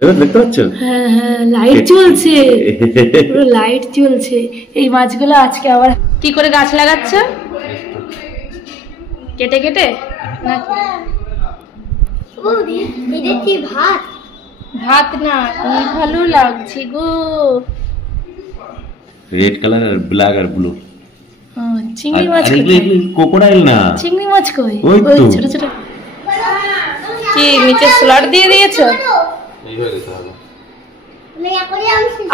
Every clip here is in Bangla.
দেখতে পাচ্ছ? হ্যাঁ হ্যাঁ, লাইট জ্বলছে, পুরো লাইট জ্বলছে। এই মাছগুলো আজকে আবার কি করে গাছ লাগাচ্ছ? কেটে কেটে নাকি? ভাত ভাত না, কি ভালো লাগছে গো। রেড কালার আর ব্ল্যাক আর ব্লু। চিংড়ি মাছ, ক্রোকোডাইল না, চিংড়ি মাছ কই? ওই তো ছোট ছোট। কি নিচে স্লাড দিয়ে দিয়েছো?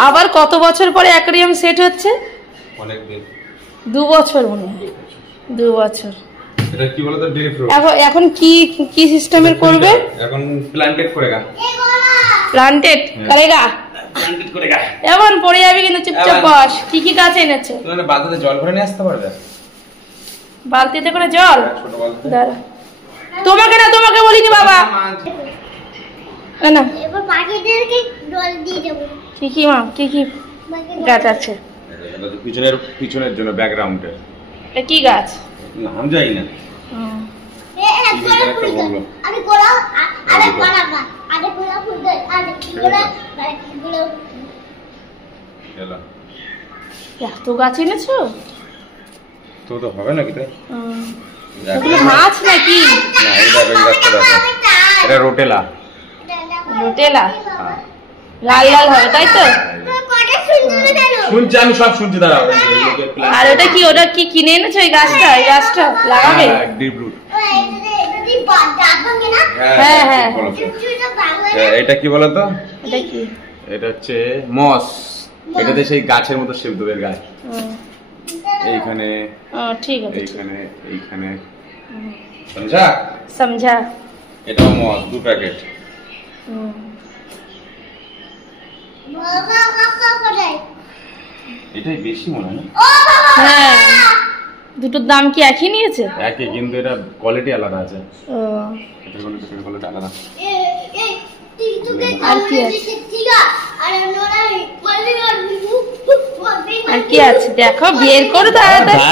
আবার কত বছর পরে অ্যাকোয়ারিয়াম সেট হচ্ছে? অনেকদিন, 2 বছর মনে হয়, 2 বছর। এটা কি বলতো, ডে ফ্রুট। এখন কি সিস্টেমের করবে? এখন প্ল্যান্টেড করেগা। প্ল্যান্টেড করেগা, প্ল্যান্টেড করেগা। এমন পড়ে যাবে কিন্তু, চুপচাপ বস। কি গাছ এনেছো? তুমি বালতিতে জল ভরে নিয়ে আসতে পারবে? বালতিতে করে জল? ছোট বালতি। দাঁড়া, তোমাকে না, তোমাকে বলিনি বাবা। না এবার বাকিদেরকে জল দিয়ে দেব। কি মা, কি গাছ আছে? পিছনের জন্য ব্যাকগ্রাউন্ডে। এটা কি গাছ? নাম জানি না। আমি গোলা আরে গোলা আরে গোলা ফুল দে আরে গোলা গোলা এলা এত গাছ এনেছো? তো হবে নাকি তাই? এগুলো মাছ নাকি? না, এটা গাছটা দেখো, এটা রোটেলা। রোটেলা লাল লাল হয় তাই তো? শুনছি, আমি সব শুনছি, দাঁড়াও। আর ওটা কি কিনে এনেছো? এই গাছটা লাগাবে? Deep root. হ্যাঁ হ্যাঁ, এটা কি বলতো? এটা কি? এটা হচ্ছে মস। এটাতে সেই গাছের মতো শিবদুবের গাছ। এইখানে, ঠিক আছে, এইখানে সমঝা? সমঝা। এটাও মস, 2 প্যাকেট। এটাই বেশি মনে হয় না? হ্যাঁ, দুটোর দাম কি একই নিয়েছে? একই, কিন্তু এটা কোয়ালিটি আলাদা আছে। এটার কোয়ালিটি আলাদা। আর কি আছে? আর কি আছে দেখো, বের করো তাড়াতাড়ি।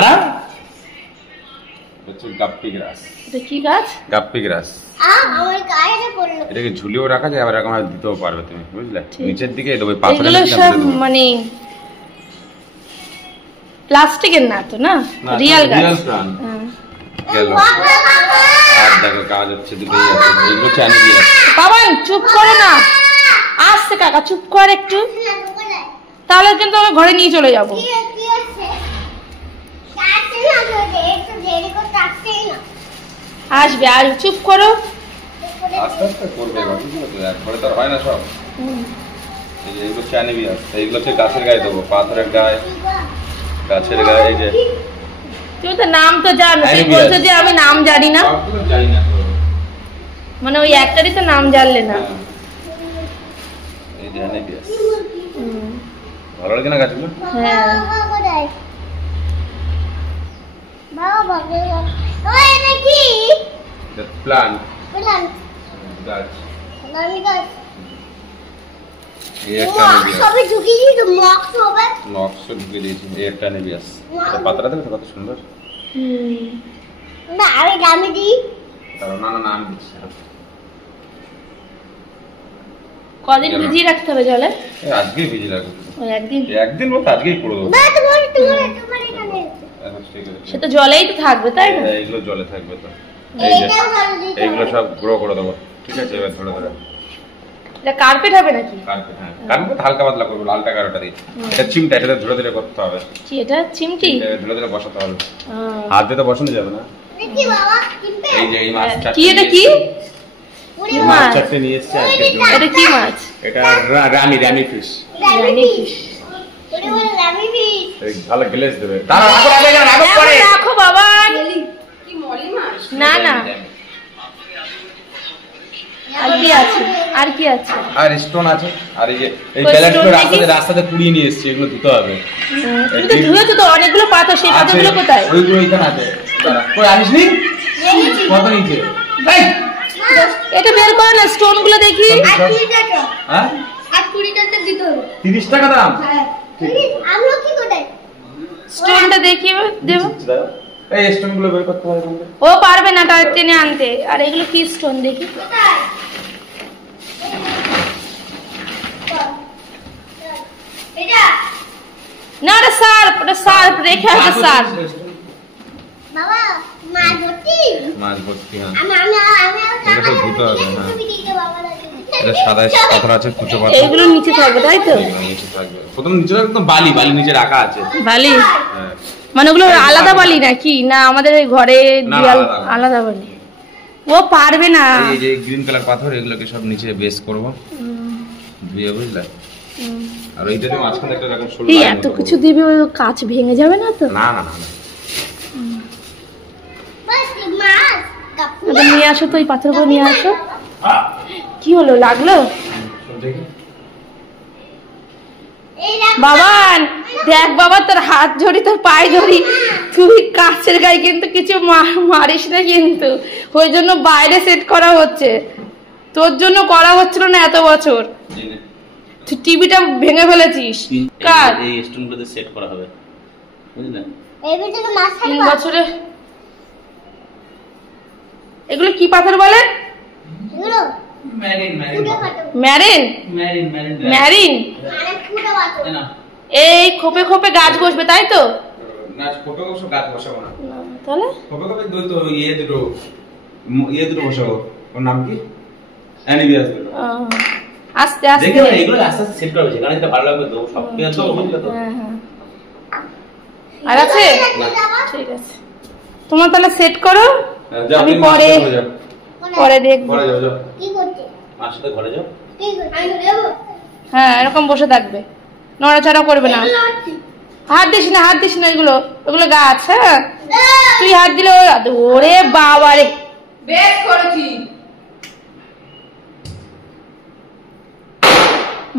গাপ্পি গ্রাস। এটা কি গাছ? গাপ্পি গ্রাস। আমার গায়ে পড়লো। এটাকে ঝুলিয়েও রাখা যায়, আবার এরকম দিতেও পারবে তুমি, বুঝলে? নিচের দিকে দেবে পাথরের। এগুলো সব মানে প্লাস্টিকের না তো, না রিয়েল গাছ? রিয়েল প্রাণ। গেল। আর দেখো কাজ হচ্ছে, দুটোই আছে। এগুলো চানি দিয়ে আছে। বাবান চুপ করো না, আসছে কাকা, চুপ কর একটু, তাহলে কিন্তু আমি ঘরে নিয়ে চলে যাবো। আসবে, আর চুপ করো। আস্তে আস্তে করবে, একবারে তো হয় না সব। এই যে এগুলো চানি দিয়ে আছে, এইগুলো হচ্ছে গাছের গায়ে দেবো, পাথরের গায়ে, গাছের গায়ে। এই যে তুমি তো নাম তো জানো, তুমি বলছো যে আমি নাম জানি না। জানি না, মানে ওই একটারই তো নাম জানলে না। এই যে অ্যানিবিয়াস। ভালো লাগে না গাছগুলো? হ্যাঁ। বাবা ওই এটা কি? এটা প্ল্যান্ট। গাছ। গাছ। এই একটা অ্যানিবিয়াস। সবে ঢুকিয়ে দিয়েছো, মক্স হবে? নকশ ঢুকিয়ে দিয়েছি। এই একটা অ্যানিবিয়াস। এটা পাতাটা দেখো কত সুন্দর। না আমি দামি দিই। না আমি দিচ্ছি। কদিন ভিজিয়ে রাখতে হবে জলে? আজকেই ভিজিয়ে রাখবো। ওই একদিন বলতে আজকেই করে দেবো। না তোমার এখানে। সে তো জলেই তো থাকবে তাই না? এইগুলো জলে থাকবে তো। এই যে এইগুলো সব গ্রো করে দেবো, ঠিক আছে? এবার ধরে এটা কার্পেট হবে নাকি? কার্পেট, হ্যাঁ কার্পেট হালকা পাতলা করবো, লালটা কারোটা দিয়ে। এটা চিমটা, এটাতে ধরে ধরে করতে হবে। কি এটা? চিমটি ধরে ধরে বসাতে হবে, হাত দিয়ে তো বসানো যাবে না। দেখি বাবা এই যে এই মাছটা কি, এটা কি মাছ চারটে নিয়ে এসেছি আজকে। এটা কি মাছ? এটা রামি ফিশ। রানি ফিশ। ওরে বলে রামি ফিশ। এই ভালো গ্লেজ দেবে। রাখো রাখো বাবা। কি মলি মাছ? না না, আর কি আছে? আর স্টোন আছে। আর এই যে এই ব্যালেন্সগুলো রাস্তাতে কুড়িয়ে নিয়ে এসেছি, এগুলো ধুতে হবে। তুমি তো ধুয়েছো তো, অনেকগুলো পাথর, সেই পাথরগুলো কোথায়? ওইগুলো এখানে আছে। কই আনিসনি? কত নিচে? এই এটা বের করো না, স্টোন গুলো দেখি। 20 টাকা। হ্যাঁ 20 টাকা দিতে হবে। 30 টাকা দাম। হ্যাঁ আমরা কি কোথায়? স্টোনটা দেখি দেব। এই স্টোনগুলো বের করতে হবে তোমাকে। ও পারবে না টেনে আনতে। আর এগুলো কি স্টোন দেখি? রেখে আছে স্যার। বাবা মাছ ভর্তি মাছ ভর্তি। হ্যাঁ আমি এটা তো ধুতে হবে। হ্যাঁ এটা সাদা পাথর আছে, কুচো পাথর। এইগুলো নিচে থাকবে তাই তো? নিচে থাকবে প্রথম, নিচে একদম বালি বালি নিচে রাখা আছে। বালি হ্যাঁ মানে ওগুলো আলাদা বালি নাকি? না আমাদের ঘরে আলাদা বালি? ও পারবে না। এই যে গ্রিন কালার পাথর, এগুলোকে সব নিচে বেস করব, ধুয়ে, বুঝলে? আর এইটাতে মাঝখানে একটা এরকম সরু লাইন এত কিছু দিবে, ওই কাঁচ ভেঙে যাবে না তো? না না না না। নিয়ে আসো তো, ওই পাথরগুলো নিয়ে আসো। কি হলো, লাগলো? বাবান দেখ বাবা, তোর হাত ধরি, তোর পায়ে ধরি, তুই কাছের গায়ে কিন্তু কিছু মারিস না কিন্তু, ওই জন্য বাইরে সেট করা হচ্ছে, তোর জন্য করা হচ্ছিল না এত বছর। তুই টিভিটা ভেঙে ফেলেছিস। কার এই স্টোনগুলোতে সেট করা হবে, বুঝলে? এই ভিতরে মাছ 3 বছরে। এগুলো কি পাথর বলে? এগুলো ম্যারিন ম্যারিন। ম্যারিন মানে ফুটা পাথর। না এই খোপে খোপে গাছ বসবে তাই তো? না খোপে বসে গাছ বসাবো না। তাহলে খোপে খোপে তো ইয়ে দুটো বসাবো। ওর নাম কি? অ্যানিবিয়াস দুটো। আস্তে আস্তে দেখো এগুলো আস্তে আস্তে সেট করা হয়েছে, কারণ এটা ভালো লাগবে তো, সব কিছু তো বুঝলে তো। হ্যাঁ হ্যাঁ। আর আছে? ঠিক আছে, তোমরা তাহলে সেট করো, আমি পরে দেখব। পরে যাও যাও। কি করতে? মার সাথে ঘরে যাও। কি করতে? আমি দেবো। হ্যাঁ এরকম বসে থাকবে, নড়াচড়া করবে না। হাত দিস না, হাত দিস না, এগুলো ওগুলো গাছ। হ্যাঁ তুই হাত দিলে ওরে বাবা রে, বেশ করেছি।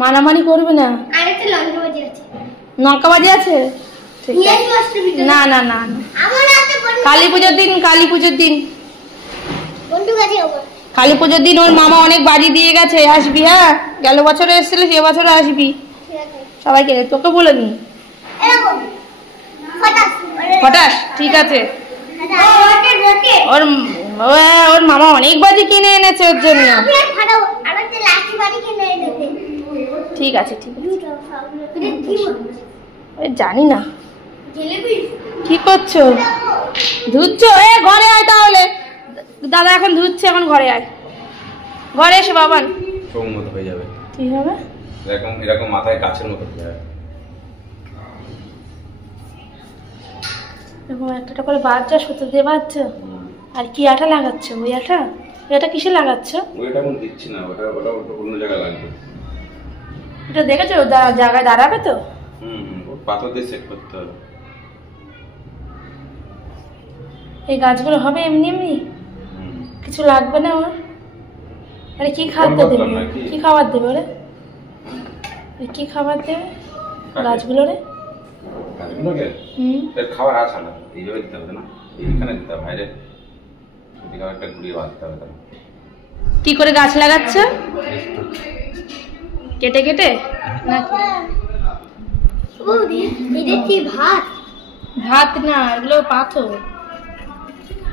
মানামানি করবে না। আরেকটা লঙ্কা বাজি আছে। লঙ্কা বাজি আছে? ঠিক আছে। না না না, আমার হাতে কালী পুজোর দিন, কালী পুজোর দিন, বন্ধু গাছে হবে। কালী পুজোর দিন ওর মামা অনেক বাজি দিয়ে গেছে, আসবি। হ্যাঁ গেল বছরে এসেছিলিস, এ বছরে আসবি। ঠিক আছে। সবাইকে, তোকে বলেনি? এরকম ফটাস হঠাৎ ঠিক আছে। Rocket rocket. ওর মামা অনেক বাজি কিনে এনেছে ওর জন্য। আমি আর ফাটাবো, আর একটা লাঠি বাড়ি কিনে এনেছে। ঠিক আছে ঠিক আছে। দুটো সবগুলো কি ওই জানি না জিলিপি কি করছো, ধুচ্ছো? ঘরে আয় তাহলে, দাদা এখন ধুচ্ছে, এখন ঘরে আয়, ঘরে এসে বাবান। চোখ মতো হয়ে যাবে। কি হবে? এরকম এরকম মাথায় গাছের মতো হয়ে যাবে। এরকম একটা করে বাচ্চা সুতো দিয়ে বাচ্চা। আর কি আঠা লাগাচ্ছ? ওই আঠা? ওই আঠা কিসে লাগাচ্ছ? ওইটা আমি দিচ্ছি না, ওটা ওটা ওটা অন্য জায়গায় লাগবে। এটা দেখেছো জায়গায় দাঁড়াবে তো? পাথর দিয়ে সেট করতে হবে। এই গাছগুলো হবে এমনি এমনি, কিছু লাগবে না ওর? আরে কি খাদ্য দেবে, কি খাবার দেবে ওরে? কি খাবার দেবে গাছগুলো রে? গাছগুলোকে এর খাবার আছে না, এইভাবে দিতে হবে না, এইখানে দিতে হবে, বাইরে এদিকে একটা ঘুরিয়ে বাঁধতে হবে। তাহলে কি করে গাছ লাগাচ্ছ? কেটে কেটে নাকি? ও এটা কি ভাত? ভাত না, এগুলো পাথর,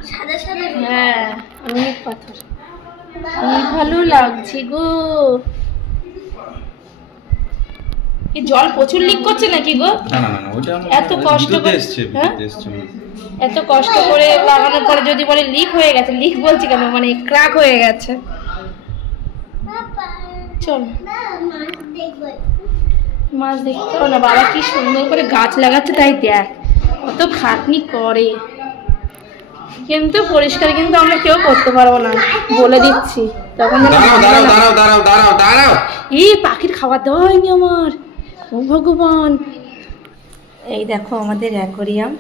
সাদা সাদা। হ্যাঁ অনেক পাথর। কি ভালো লাগছে গো। কি জল প্রচুর লিক করছে নাকি গো? না না না, ওটা এত কষ্ট করে হ্যাঁ? এত কষ্ট করে লাগানোর পরে যদি বলে লিক হয়ে গেছে, লিক বলছি কেন, মানে ক্র্যাক হয়ে গেছে। চল মাছ দেখবো। মাছ দেখতে হবে না, বাবা কি সুন্দর করে গাছ লাগাচ্ছে, তাই দেখ কত খাটনি করে, কিন্তু পরিষ্কার কিন্তু আমরা কেউ করতে পারবো না, বলে দিচ্ছি। তখন এই পাখির খাবার দেওয়া হয়নি আমার, ও ভগবান। এই দেখো আমাদের অ্যাকোরিয়াম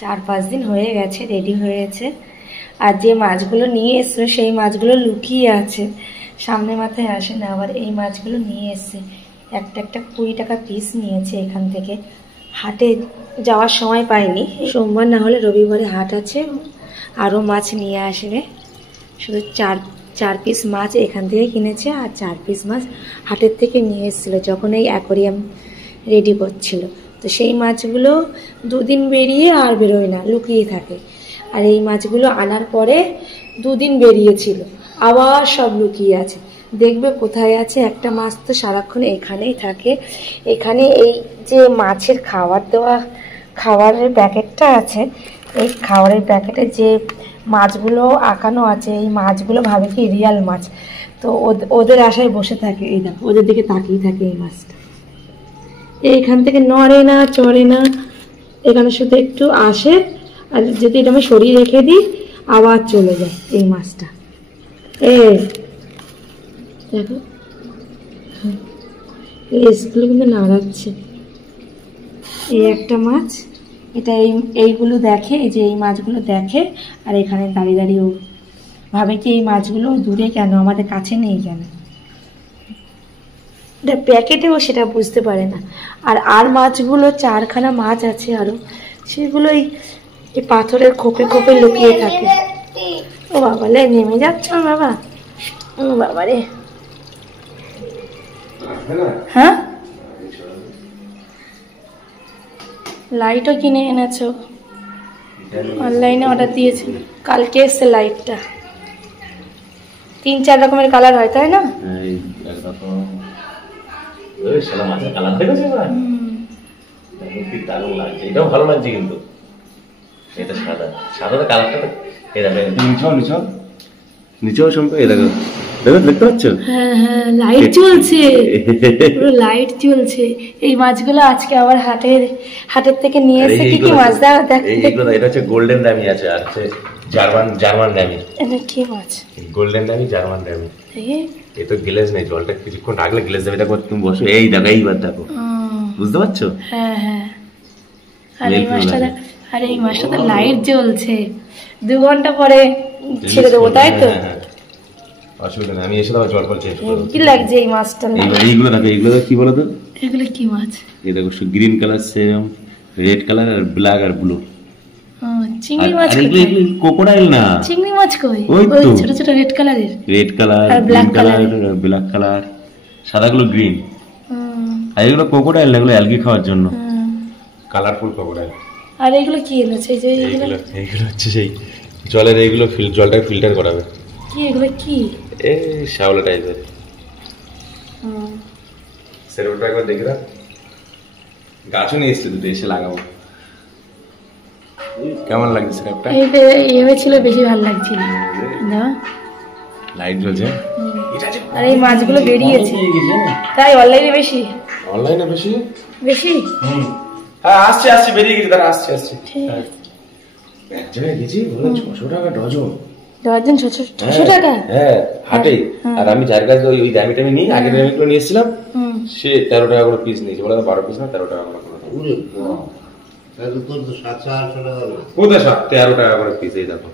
4-5 দিন হয়ে গেছে, রেডি হয়েছে। আর যে মাছগুলো নিয়ে এসছো সেই মাছগুলো লুকিয়ে আছে, সামনে মাথায় আসে না। আবার এই মাছগুলো নিয়ে এসছে, একটা 20 টাকা পিস নিয়েছে এখান থেকে। হাটে যাওয়ার সময় পাইনি, সোমবার না হলে রবিবারে হাট আছে, আরও মাছ নিয়ে আসবে। শুধু 4 পিস মাছ এখান থেকে কিনেছে, আর 4 পিস মাছ হাটের থেকে নিয়ে এসেছিলো যখন এই অ্যাকোরিয়াম রেডি করছিল। তো সেই মাছগুলো 2 দিন বেরিয়ে আর বেরোয় না, লুকিয়ে থাকে। আর এই মাছগুলো আনার পরে 2 দিন বেরিয়েছিল, আবার সব লুকিয়ে আছে। দেখবে কোথায় আছে। একটা মাছ তো সারাক্ষণ এখানেই থাকে। এখানে এই যে মাছের খাবার দেওয়া খাবারের প্যাকেটটা আছে, এই খাবারের প্যাকেটে যে মাছগুলো আঁকানো আছে এই মাছগুলো ভাবে কি রিয়াল মাছ, তো ওদের আশায় বসে থাকে। এই দেখো ওদের দিকে তাকিয়ে থাকে এই মাছটা, এইখান থেকে নড়ে না চড়ে না, এখানে শুধু একটু আসে আর যদি এটা আমি সরিয়ে রেখে দিই আবার চলে যায় এই মাছটা। এই দেখো লেজগুলো কিন্তু নাড়াচ্ছে। এই একটা মাছ, এটা এইগুলো দেখে, এই যে এই মাছগুলো দেখে আর এখানে দাঁড়িয়ে দাঁড়িয়ে ও ভাবে কি এই মাছগুলো দূরে কেন, আমাদের কাছে নেই কেন, এটা প্যাকেটেও সেটা বুঝতে পারে না। আর মাছগুলো 4খানা মাছ আছে আরো, সেগুলো এই পাথরের খোপে খোপে লুকিয়ে থাকে। ও বাবা লে, নেমে যাচ্ছ বাবা, ও বাবা রে। হ্যাঁ লাইটও কিনে এনেছো, অনলাইনে অর্ডার দিয়েছে, কালকে এসছে লাইটটা। 3-4 রকমের কালার হয় তাই না? এটাও ভালো লাগছে কিন্তু এটা সাদা সাদা কালারটা নিচেও সম্পর্কে এই দেখো দেখতে পাচ্ছ? হ্যাঁ হ্যাঁ লাইট জ্বলছে, পুরো লাইট জ্বলছে। এই মাছগুলো আজকে আবার হাটের থেকে নিয়ে এসে কি কি মাছ দাও দেখ। এইগুলো এটা হচ্ছে গোল্ডেন ড্যামি আছে আর হচ্ছে জার্মান ড্যামি। এটা কি মাছ? গোল্ডেন ড্যামি জার্মান ড্যামি। এই তো গ্লেজ নেই, জলটা কিছুক্ষণ রাখলে গ্লেজ দেবে। দেখো তুমি বসো, এই দেখো এইবার দেখো, বুঝতে পারছো? হ্যাঁ হ্যাঁ। আর এই মাছটা দেখ, আর এই মাছটা তো লাইট জ্বলছে, 2 ঘন্টা পরে ছেড়ে দেবো তাই তো? অসুবিধা নেই, আমি এসে দেবো জল ফল চেঞ্জ করবো। কি লাগছে এই মাছটা? এইগুলো দেখো, এইগুলো কি বলো তো? এগুলো কি মাছ? এই দেখো green colour, same red colour আর ব্ল্যাক আর ব্লু। চিংড়ি মাছ? ক্রোকোডাইল না, চিংড়ি মাছ কই? ওই তো ছোট ছোট রেড কালারের, রেড কালার আর ব্ল্যাক কালার, ব্ল্যাক কালার, সাদাগুলো গ্রিন। আর এগুলো ক্রোকোডাইল না, এগুলো অ্যালগি খাওয়ার জন্য, কালারফুল ক্রোকোডাইল। আর এগুলো কি এনেছে? এই যে এইগুলো হচ্ছে সেই জলের, এইগুলো জলটাকে ফিল্টার করাবে। কি এগুলো কি? এই শ্যাওলা টাইপের। সেরোটা একবার দেখে রাখ, গাছও নিয়ে এসছে দুটো, এসে লাগাবো। কেমন লাগছে সেরোটা? এইভাবে ছিল বেশি ভালো লাগছিল না, লাইট জ্বলছে। আর এই মাছগুলো বেরিয়েছে তাই অনলাইনে বেশি, অনলাইনে বেশি বেশি। হ্যাঁ আসছে বেরিয়ে গেছে, তারা আসছে এক জায়গায় গেছি বলে 600 টাকা ডজন। ডজন 600 টাকা? হ্যাঁ হাটে। আর আমি যার কাছে ওই দামি টামি নিই, আগের দামিগুলো নিয়ে এসেছিলাম, সে 13 টাকা করে পিস নিয়েছে, বলে 12 পিস না 13 টাকা করে। কোথায় 13 টাকা করে পিস? এই দেখো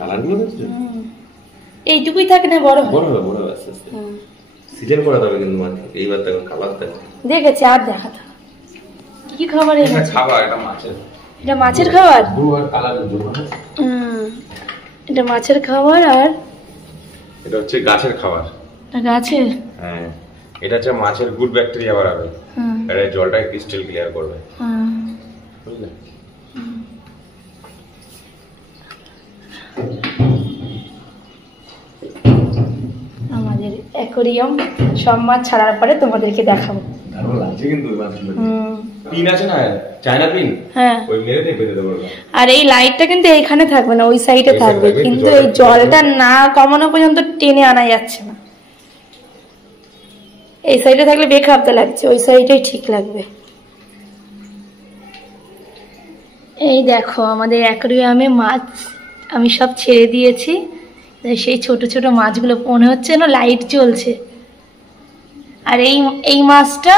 কালারগুলো দেখছো, এইটুকুই থাকে না বড় বড় হবে বড় হবে আস্তে আস্তে, সিজন করা যাবে কিন্তু মাছ। এইবার দেখো কালার দেখেছি, আর দেখাতো কি খাবার? খাবার, এটা মাছের, এটা মাছের খাবার। কালার এটা মাছের খাবার। আর এটা হচ্ছে গাছের খাবার। গাছের? হ্যাঁ, এটা হচ্ছে মাছের গুড ব্যাকটেরিয়া বাড়াবে, এটা জলটাকে ক্রিস্টাল ক্লিয়ার করবে, বুঝলে? আমাদের অ্যাকোরিয়াম সব মাছ ছাড়ার পরে তোমাদেরকে দেখাবো। দারুণ লাগছে কিন্তু ওই মাছগুলো। পিন আছে না, চায়না পিন, হ্যাঁ, ওই মেরে দিয়ে বেঁধে দেবো। আর এই লাইটটা কিন্তু এইখানে থাকবে না, ওই সাইডে থাকবে, কিন্তু এই জলটা না কমানো পর্যন্ত টেনে আনা যাচ্ছে না। এই সাইডে থাকলে বেখাপ্তা লাগছে, ওই সাইডেই ঠিক লাগবে। এই দেখো আমাদের অ্যাকোরিয়ামে মাছ আমি সব ছেড়ে দিয়েছি, সেই ছোট ছোট মাছগুলো মনে হচ্ছে না লাইট জ্বলছে। আর এই মাছটা,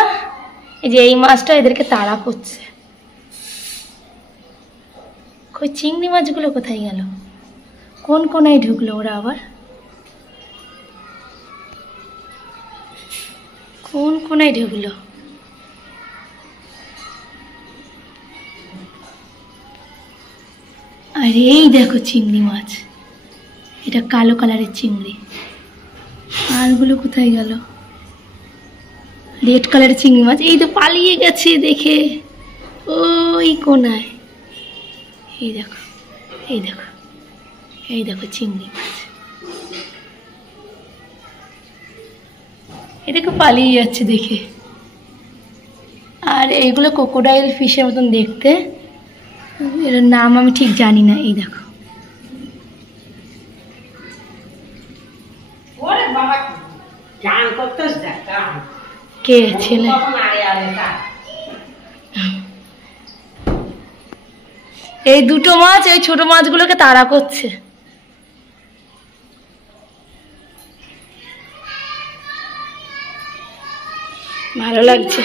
এই যে এই মাছটা এদেরকে তাড়া করছে। কই চিংড়ি মাছগুলো কোথায় গেল? কোন কোনায় ঢুকলো ওরা আবার? কোন কোনায় ঢুকলো? আর এই দেখো চিংড়ি মাছ, এটা কালো কালারের চিংড়ি। আরগুলো কোথায় গেল? রেড কালারের চিংড়ি মাছ এই তো পালিয়ে গেছে দেখে, ওই কোনায়। এই দেখো এই দেখো এই দেখো চিংড়ি মাছ, এটাকে পালিয়ে যাচ্ছে দেখে। আর আর এইগুলো ক্রোকোডাইল ফিশের মতন দেখতে, এর নাম আমি ঠিক জানি না। এই দেখো কে ছেলে, এই দুটো মাছ এই ছোট মাছগুলোকে তাড়া করছে। ভালো লাগছে।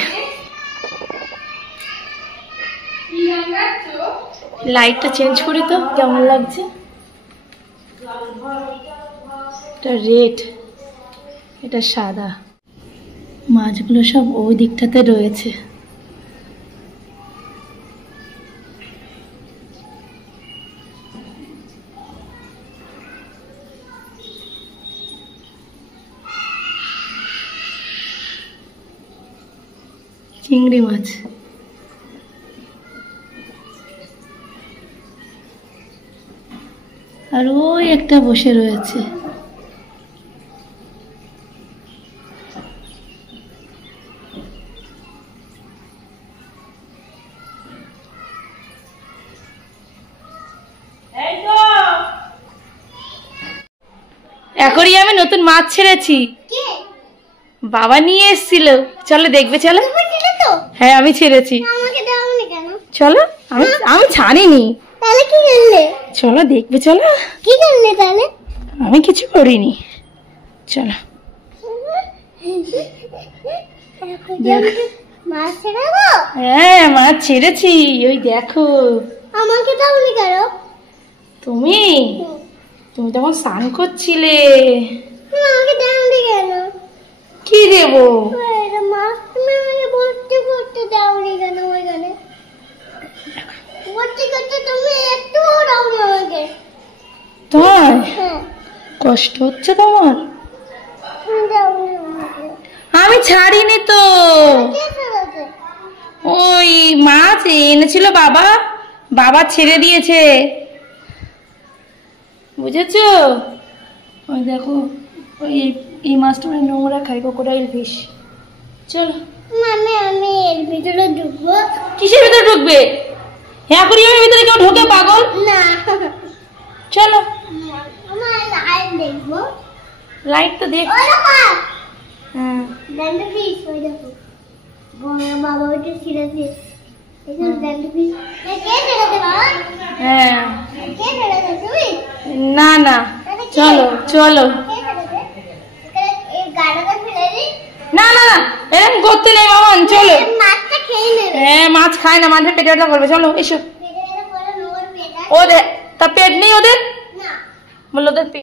লাইটটা চেঞ্জ করি তো কেমন লাগছে। এটা রেড, এটা সাদা। মাছগুলো সব ওই দিকটাতে রয়েছে। চিংড়ি মাছ। আর ওই একটা বসে রয়েছে। অ্যাকোরিয়ামে নতুন মাছ ছেড়েছি, বাবা নিয়ে এসেছিল। চলো দেখবে, চলো। হ্যাঁ আমি ছেড়েছি, চলো। আমি ছাড়িনি। তাহলে কি করলে? চলো দেখবে, চলো। কি করলে তাহলে? আমি কিছু করিনি, চলো। মাছ ছেড়াবো? হ্যাঁ মাছ ছেড়েছি, ওই দেখো। আমাকে দাওনি কেন? তুমি তখন স্নান করছিলে। আমাকে দাওনি কেন? কি দেবো? মাছ তুমি আমাকে ভর্তি করতে দাওনি কেন? ওইখানে ভর্তি করতে তুমি একটু দাওনি আমাকে। তাই হ্যাঁ, কষ্ট হচ্ছে তোমার? দাওনি আমাকে। আমি ছাড়িনি তো। কে ছাড়াতে? ওই মাছ এনেছিল বাবা, বাবা ছেড়ে দিয়েছে, বুঝেছো? ওই দেখো, ওই এই মাছটা মানে নোংরা খাই, ক্রোকোডাইল ফিশ। চলো মামি, আমি এর ভিতরে ঢুকবো। কিসের ভিতরে ঢুকবে? অ্যাকোরিয়ামের ভিতরে কেউ ঢোকে পাগল? না, চলো। আমার লাইট দেখবো। লাইট তো দেখ। ওই দেখো, হ্যাঁ ড্যান্ডো ফিশ। ওই দেখো, বাবা ওইটা ছিঁড়েছে। এখানে ড্যান্ডো ফিশ। কে ছেড়েছে বাবা? হ্যাঁ। কে ছেড়েছে? তুমি? না না, চলো চলো। কে ছেড়েছে? এই গাড়াটা ফেলে দিই। না না না, এরকম করতে নেই মামান, চলো। এই মাছটা খেয়ে নেবে। হ্যাঁ মাছ খায় না, মাছের পেটে ব্যথা করবে। চলো এসো। পেটে পরে নোর পেটা। ওদের তা পেট নেই ওদের, না, বললো ওদের পেট